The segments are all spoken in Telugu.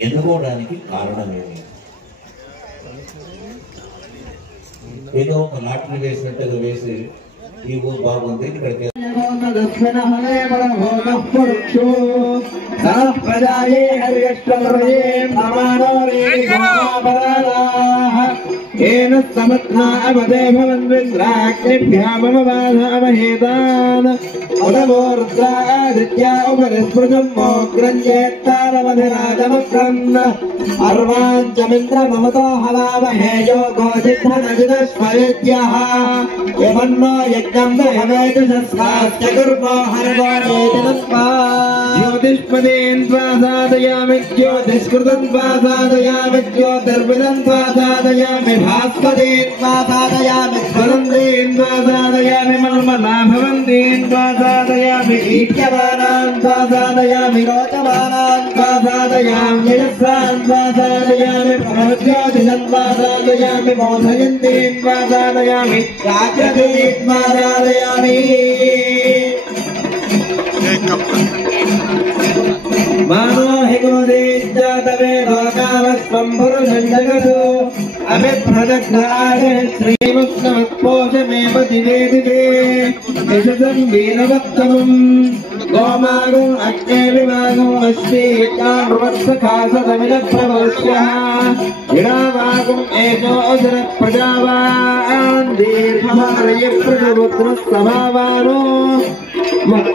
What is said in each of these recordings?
ఎన్నుకోవడానికి కారణం ఏమి? ఏదో ఒక లాటరీ వేసినట్టుగా వేసి ఈ ఊరు బాగుంది ఇక్కడికి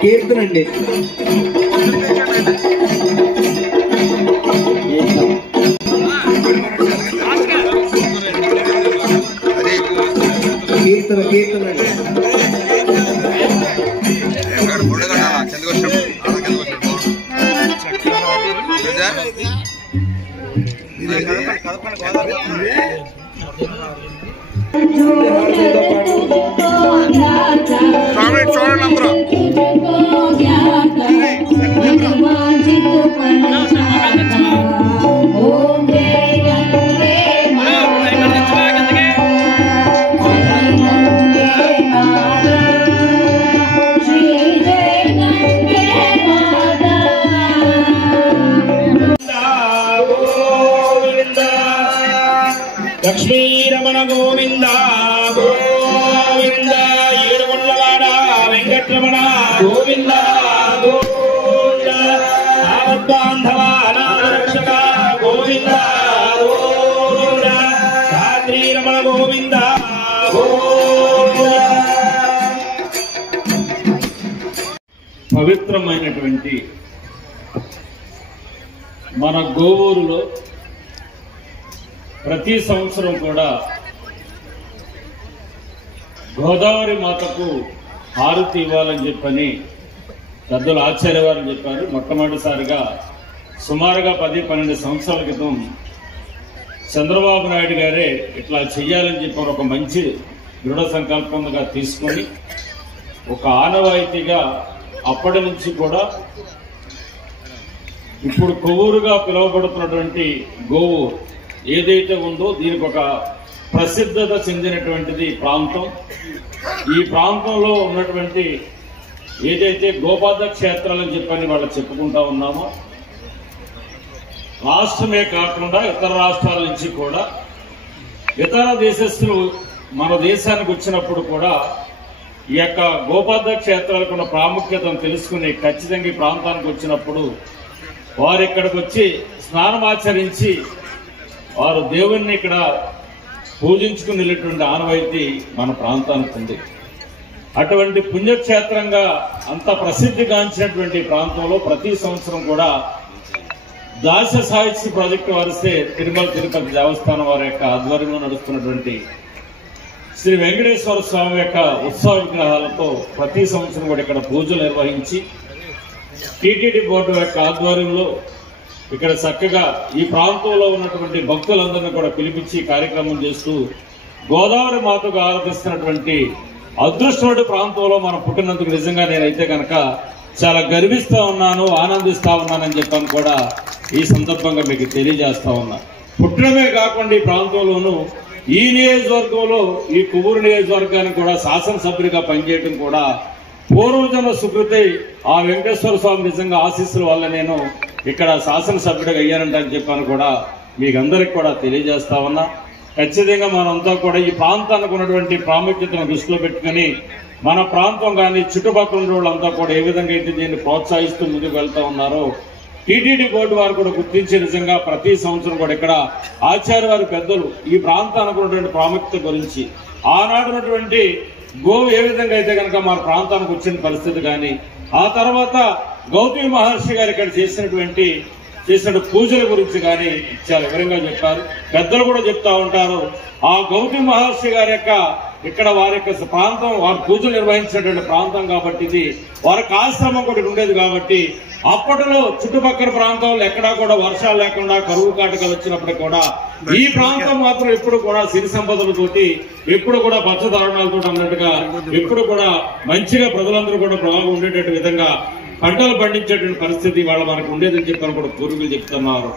కీర్తనండి. కీర్తనండి. లక్ష్మీరమణ గోవింద గోవింద ఏడుకొండలవాడ వెంకటరమణ గోవింద గోవింద ఆపద్బాంధవ అనాథరక్షక గోవింద గోవింద రాత్రిరమణ గోవింద గోవింద. పవిత్రమైనటువంటి మన గోవూరులో ప్రతి సంవత్సరం కూడా గోదావరి మాతకు హారతి ఇవ్వాలని చెప్పని పెద్దలు ఆచార్యవారు చెప్పారు. మొట్టమొదటిసారిగా సుమారుగా 10-12 సంవత్సరాల క్రితం చంద్రబాబు నాయుడు గారే ఇట్లా చెయ్యాలని చెప్పి ఒక మంచి దృఢ సంకల్పంగా తీసుకొని ఒక ఆనవాయితీగా అప్పటి నుంచి కూడా ఇప్పుడు కొవ్వూరుగా పిలువబడుతున్నటువంటి గోవూరు ఏదైతే ఉందో దీనికి ఒక ప్రసిద్ధత చెందినటువంటిది ప్రాంతం. ఈ ప్రాంతంలో ఉన్నటువంటి ఏదైతే గోపాద క్షేత్రాలని చెప్పని వాళ్ళు చెప్పుకుంటా ఉన్నామో రాష్ట్రమే కాకుండా ఇతర రాష్ట్రాల నుంచి కూడా ఇతర దేశస్తులు మన దేశానికి వచ్చినప్పుడు కూడా ఈ యొక్క గోపాద క్షేత్రాలకు ఉన్న ప్రాముఖ్యతను తెలుసుకుని ఖచ్చితంగా ఈ ప్రాంతానికి వచ్చినప్పుడు వారు ఇక్కడికి వచ్చి స్నానమాచరించి వారు దేవుణ్ణి ఇక్కడ పూజించుకుని వెళ్ళేటువంటి ఆనవాయితీ మన ప్రాంతానికి ఉంది. అటువంటి పుణ్యక్షేత్రంగా అంత ప్రసిద్ధిగాంచినటువంటి ప్రాంతంలో ప్రతి సంవత్సరం కూడా దాస్య సాహిత్య ప్రాజెక్టు వారిస్తే తిరుమల తిరుపతి దేవస్థానం వారి యొక్క ఆధ్వర్యంలో నడుస్తున్నటువంటి శ్రీ వెంకటేశ్వర స్వామి యొక్క ఉత్సవ విగ్రహాలతో ప్రతి సంవత్సరం కూడా ఇక్కడ పూజలు నిర్వహించి టీటీడీ బోర్డు యొక్క ఆధ్వర్యంలో ఇక్కడ చక్కగా ఈ ప్రాంతంలో ఉన్నటువంటి భక్తులందరినీ కూడా పిలిపించి కార్యక్రమం చేస్తూ గోదావరి మాతకు ఆరాధిస్తున్నటువంటి అదృష్టమైన ప్రాంతంలో మనం పుట్టినందుకు నిజంగా నేనైతే కనుక చాలా గర్విస్తా ఉన్నాను, ఆనందిస్తా ఉన్నానని చెప్పని కూడా ఈ సందర్భంగా మీకు తెలియజేస్తా ఉన్నా. పుట్టడమే కాకుండా ఈ ప్రాంతంలోనూ ఈ నియోజకవర్గంలో ఈ కొవ్వూరు నియోజకవర్గానికి కూడా శాసనసభ్యుడిగా పనిచేయడం కూడా పూర్వజన సుకృతి ఆ వెంకటేశ్వర స్వామి నిజంగా ఆశీస్సుల వల్ల నేను ఇక్కడ శాసనసభ్యుడిగా అయ్యానంటని చెప్పని కూడా మీకు అందరికి కూడా తెలియజేస్తా ఉన్నా. ఖచ్చితంగా మనంతా కూడా ఈ ప్రాంతానికి ఉన్నటువంటి ప్రాముఖ్యతను దృష్టిలో పెట్టుకుని మన ప్రాంతం కానీ చుట్టుపక్కల ఉన్న వాళ్ళంతా కూడా ఏ విధంగా అయితే దీన్ని ప్రోత్సహిస్తూ ముందుకు వెళ్తా ఉన్నారో టీటీడీ బోర్డు వారు కూడా గుర్తించి నిజంగా ప్రతి సంవత్సరం కూడా ఇక్కడ ఆచార్య వారి పెద్దలు ఈ ప్రాంతానికి ఉన్నటువంటి ప్రాముఖ్యత గురించి ఆనాడున్నటువంటి గోవు ఏ విధంగా అయితే కనుక మన ప్రాంతానికి వచ్చిన పరిస్థితి కానీ ఆ తర్వాత గౌతమి మహర్షి గారు ఇక్కడ చేసిన పూజల గురించి కానీ చాలా వివరంగా చెప్పారు. పెద్దలు కూడా చెప్తా ఉంటారు. ఆ గౌతమి మహర్షి గారి యొక్క ఇక్కడ వారి యొక్క ప్రాంతం వారు పూజలు నిర్వహించినటువంటి ప్రాంతం కాబట్టి ఇది వారికి ఆశ్రమం కూడా ఉండేది కాబట్టి అప్పట్లో చుట్టుపక్కల ప్రాంతాల్లో ఎక్కడా కూడా వర్షాలు లేకుండా కరువు కాటకాలు వచ్చినప్పుడు కూడా ఈ ప్రాంతం మాత్రం ఎప్పుడు కూడా సిరి సంపదలతోటి ఎప్పుడు కూడా పచ్చదరణాలతో అన్నట్టుగా ఎప్పుడు కూడా మంచిగా ప్రజలందరూ కూడా బాగా ఉండేటట్టు విధంగా పంటలు పండించేటువంటి పరిస్థితి వాళ్ళ మనకు ఉండేదని చెప్పని కూడా పూర్వీకులు చెప్తున్నారు.